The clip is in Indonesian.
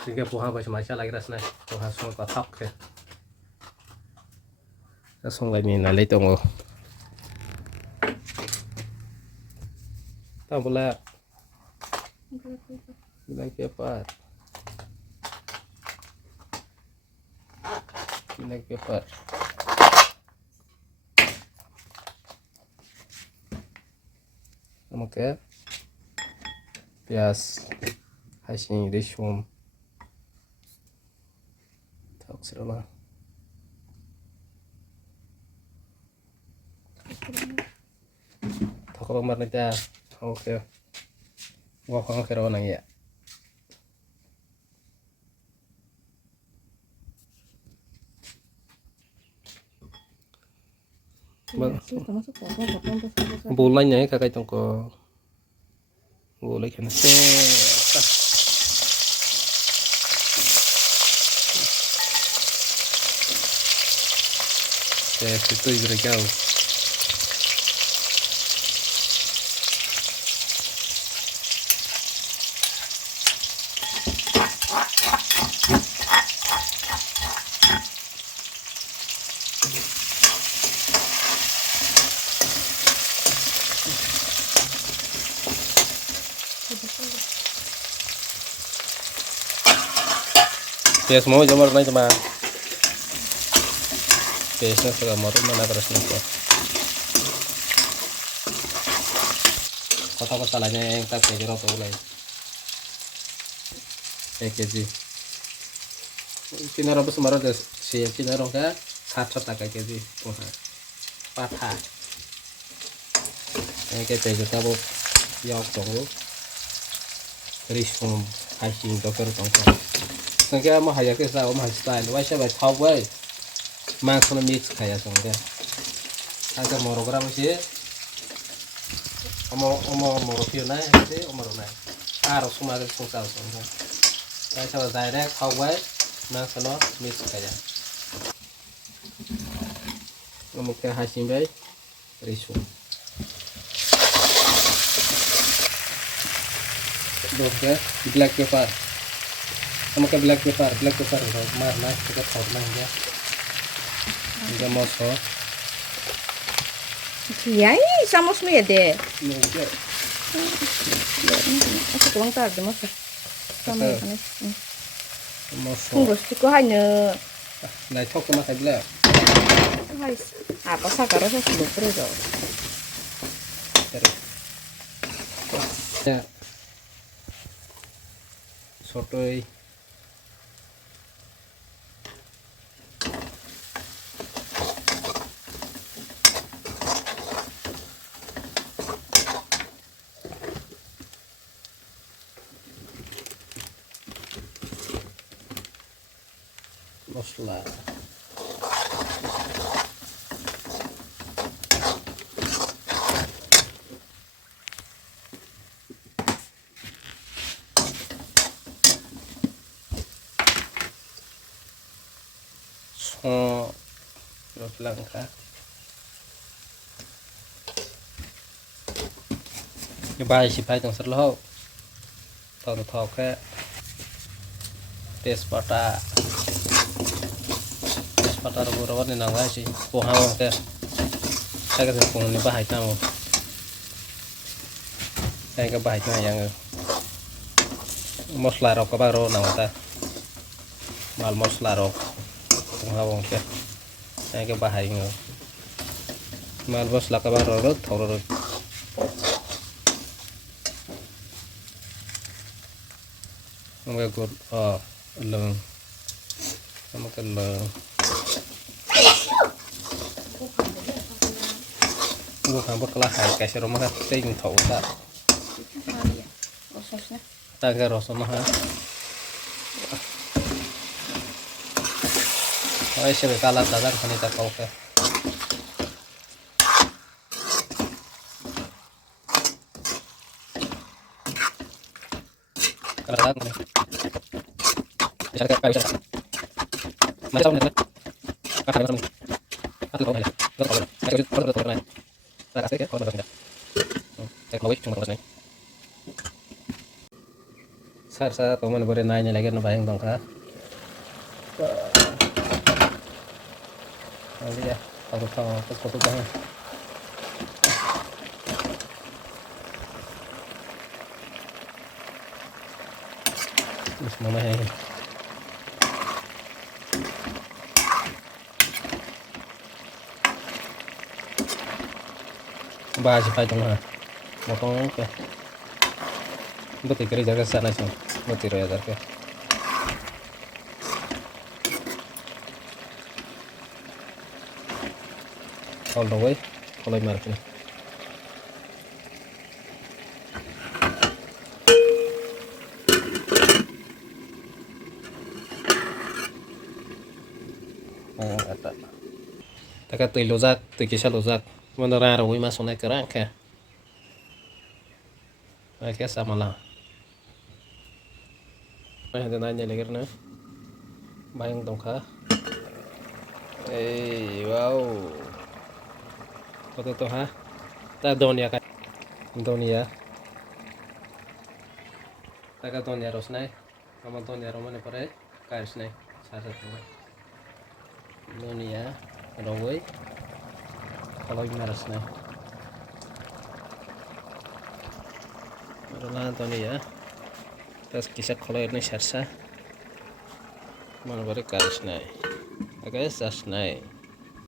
Tiga puha macam macam lagi rasanya puha semua kotak ke langsung lagi nalai tunggu tak boleh bilang cepat bilang cepat oke pias hasil rishum tak serlah tak kalau mana dah oke gua kalau kira orang ya bolanya kakak itu kok boleh kan situ juga jauh ya semua jamur naik teman biasanya suka motor mana terus nih kota masalahnya yang tak kira apa mulai kg Cina robus semaran des si Cina roga 100 kg puha patah yang kita juga bu yok tunggu risum hasil dokter tunggu sehingga mau hayat kita mau style wajah baik tahu baik masuk mix kayak sehingga ada program sih mau review nih sih naik harus semua ada fungsi sehingga saya coba direct tahu baik masuk mix kayak mungkin hasil baik risum dokter black pepper sama ke black pepper marna kita tahu ya juga moso iya sama semua ya deh juga aku kurang tahu deh moso sama ya kan moso tunggu stiku hanya nah cok sama kayak black apa sakar saya sudah terus ya sotoy masla langkah cái bài chỉ phải trong sắt lô tao thọ cái tespata rồi rồi nên nào cái gì cô hao cái cái cùng này bài tao cái bài này yang mosla rok apa ro nào ta mal mosla rok cô hao cái bài người mal mosla cái ro rồi thầu rồi không cái cột lợn sama cái lợn gua kampur kelah hai kasih rumah kan ting thau ta ta cái rosnya mah ai sih kalah tadar kan kita kau ke kalah kan bisa bisa masih tahu nih kata macam ni atau kau ada kalau kau ada tak kasih ke kalau berapa saya mau cuma terus nih sar sersa teman beri nanya lagi no bayang dong kah nanti ya aku tahu aku banget terus mama ini bahas apa itu mah motong ke betul kiri jaga sana sih betul ya jaga all the way kalau market kata taka tui lozat tui kisah lozat mana rara woi masuk naik kerang ke naik sama lah ada nanya lagi na bayang dong kah wow betul tuh ha tak dunia kan dunia tak dunia harus naik kamu dunia roman pare karis naik salah satu dunia rawai kalau maras naik Marulah dunia terus kisah kalau ini sersa mana pare karis naik agak sas naik